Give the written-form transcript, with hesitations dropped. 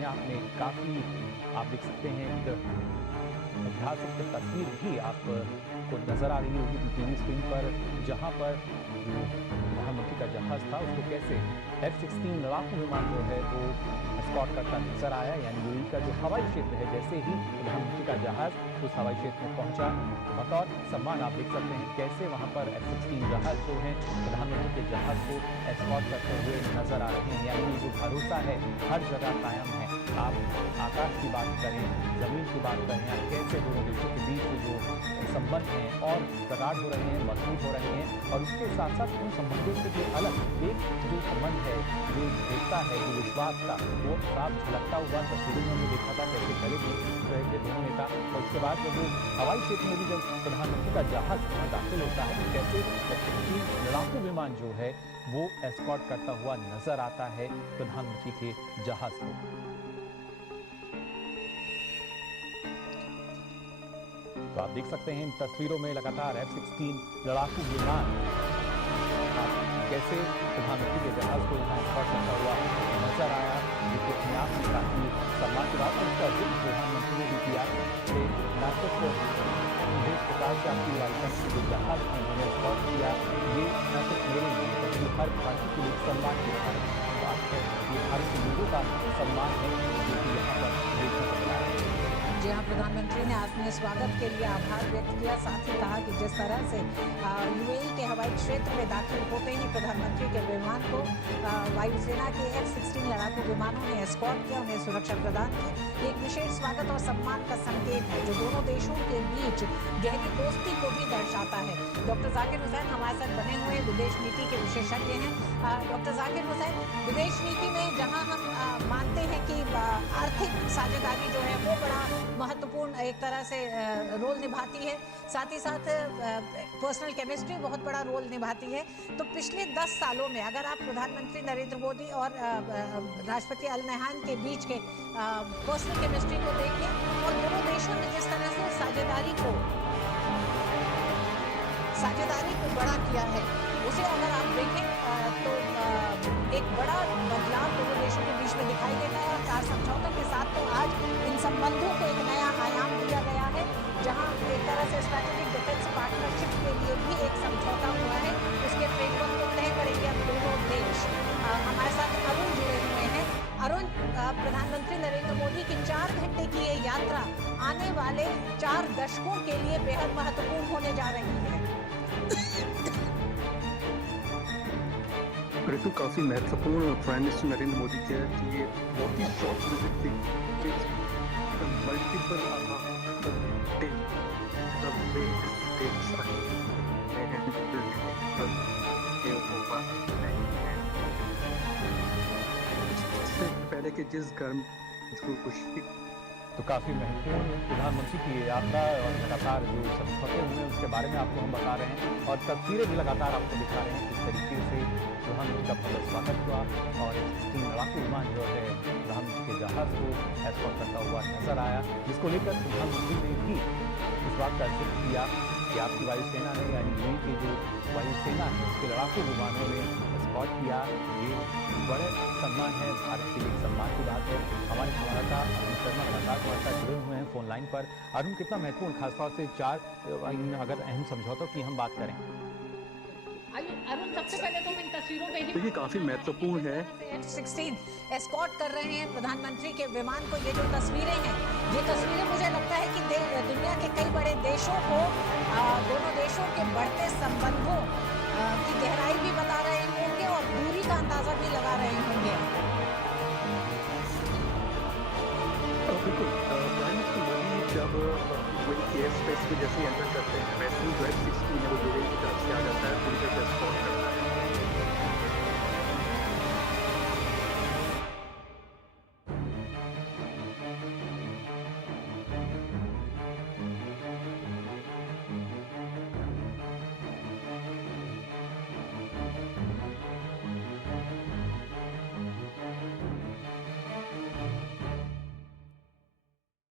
अपने आप में काफ़ी आप देख सकते हैं एक ऐतिहासिक तस्वीर भी आपको नजर आ रही होगी टीवी स्क्रीन पर, जहां पर जो प्रधानमंत्री का जहाज था उसको कैसे F-16 लड़ाकू विमान जो है वो एस्कॉर्ट करता नजर आया। यानी यूएई का जो हवाई क्षेत्र है, जैसे ही प्रधानमंत्री का जहाज उस हवाई क्षेत्र में पहुंचा, बतौर सम्मान आप देख सकते हैं कैसे वहां पर F-16 जहाज जो है प्रधानमंत्री के जहाज को एस्कॉर्ट करते हुए नजर आ रहे हैं। यानी जो भरोसा है हर जगह कायम है। आप आकाश की बात करें, जमीन की बात करें, या कैसे दोनों देशों के बीच जो संबंध हैं और प्रगाढ़ हो रहे हैं, मजबूत हो रहे हैं। और उसके साथ साथ उन संबंधों से जो अलग एक जो संबंध है, जो एकता है, जो विश्वास का, वो साफ झलकता हुआ तस्वीरों में हमने देखा था कैसे गले मिल रहे थे दोनों नेता। और उसके बाद जब वो हवाई क्षेत्र में भी जब प्रधानमंत्री का जहाज दाखिल होता है तो कैसे F-16 लड़ाकू विमान जो है वो एस्कॉर्ट करता हुआ नजर आता है प्रधानमंत्री के जहाज को। तो आप देख सकते हैं इन तस्वीरों में लगातार F-16 लड़ाकू विमान कैसे प्रधानमंत्री के जहाज को यहाँ एस्कॉर्ट करता हुआ नजर आया, जो कि अपने आप में काफी सम्मान की बात है। उसका जिक्र प्रधानमंत्री ने भी किया कि न सिर्फ जिस प्रकार से आपकी वायुसेना के जो जहाज हैं उन्होंने एस्कॉर्ट किया, ये न सिर्फ मेरे लिए बल्कि हर भारतीय के लिए सम्मान की बात है। ये भारत के लोगों का सम्मान है जो कि यहाँ पर देखने को मिला है। जी हाँ, प्रधानमंत्री ने आत्मीय स्वागत के लिए आभार व्यक्त किया। साथ ही कहा कि जिस तरह से यूएई के हवाई क्षेत्र में दाखिल होते ही प्रधानमंत्री के विमान को वायुसेना के F-16 लड़ाकू विमानों ने एस्कॉर्ट किया, उन्हें सुरक्षा प्रदान की। ये एक विशेष स्वागत और सम्मान का संकेत है जो दोनों देशों के बीच गहरी दोस्ती को भी दर्शाता है। डॉक्टर जाकिर हुसैन हमारे साथ बने हुए विदेश नीति के विशेषज्ञ हैं। डॉक्टर जाकिर हुसैन, विदेश नीति में जहाँ हम मानते हैं कि आर्थिक साझेदारी जो है वो बड़ा महत्वपूर्ण एक तरह से रोल निभाती है, साथ ही साथ पर्सनल केमिस्ट्री बहुत बड़ा रोल निभाती है। तो पिछले 10 सालों में अगर आप प्रधानमंत्री नरेंद्र मोदी और राष्ट्रपति अल नह्यान के बीच के पर्सनल केमिस्ट्री को देखें और दोनों देशों ने जिस तरह से साझेदारी को बड़ा किया है, उसे अगर आप देखें तो एक बड़ा बदलाव दोनों देशों के बीच में दिखाई देता है। और 4 समझौतों के साथ तो आज इन संबंधों को एक नया आयाम दिया गया है, जहां एक तरह से स्ट्रैटेजिक डिफेंस पार्टनरशिप के लिए भी एक समझौता हुआ है। उसके फ्रेमवर्क को तय करेंगे अब दोनों देश। हमारे साथ अरुण जुड़े हुए हैं। अरुण, प्रधानमंत्री नरेंद्र मोदी की 4 घंटे की ये यात्रा आने वाले 4 दशकों के लिए बेहद महत्वपूर्ण होने जा रही है। ऋतु, काफी महत्वपूर्ण प्राइम मिनिस्टर नरेंद्र मोदी के लिए बहुत ही शॉर्ट विजिट थी। मल्टीपल पहले के जिस गर्म खुशी तो काफ़ी महत्वपूर्ण प्रधानमंत्री की यात्रा और लगातार जो समझौते हुए हैं उसके बारे में आपको हम बता रहे हैं और तस्वीरें भी लगातार आपको दिखा रहे हैं किस तरीके से प्रधानमंत्री का भव्य स्वागत हुआ और F-16 लड़ाकू विमान जो है प्रधानमंत्री के जहाज को एस्कॉर्ट करता हुआ नजर आया, जिसको लेकर प्रधानमंत्री ने भी इस बात का जिक्र किया कि आपकी वायुसेना ने यानी यूएई की जो वायुसेना है उसके लड़ाकू विमानों ने एस्कॉर्ट किया। ये बड़े सम्मान है, भारत के लिए सम्मान की बात है। हमारे संवाददाता अरुण शर्मा लगातार हमारे साथ जुड़े हुए हैं फोन लाइन पर। अरुण, कितना महत्वपूर्ण, खासतौर से 4 अगर अहम समझौतों की हम बात करें? अरुण, सबसे पहले तो इन तस्वीरों पे ही ये काफी महत्वपूर्ण है। F-16 एस्कॉर्ट कर रहे हैं प्रधानमंत्री के विमान को। ये जो तस्वीरें हैं, ये तस्वीरें मुझे लगता है कि दुनिया के कई बड़े देशों को दोनों देशों के बढ़ते संबंधों की गहराई भी बता रहे होंगे और दूरी का अंदाजा भी लगा रहे होंगे। बिल्कुल, प्राइम मिनिस्टर मोदी जब वही एयर स्पेस में जैसे एंटर करते हैं, वैसे ही जो F-16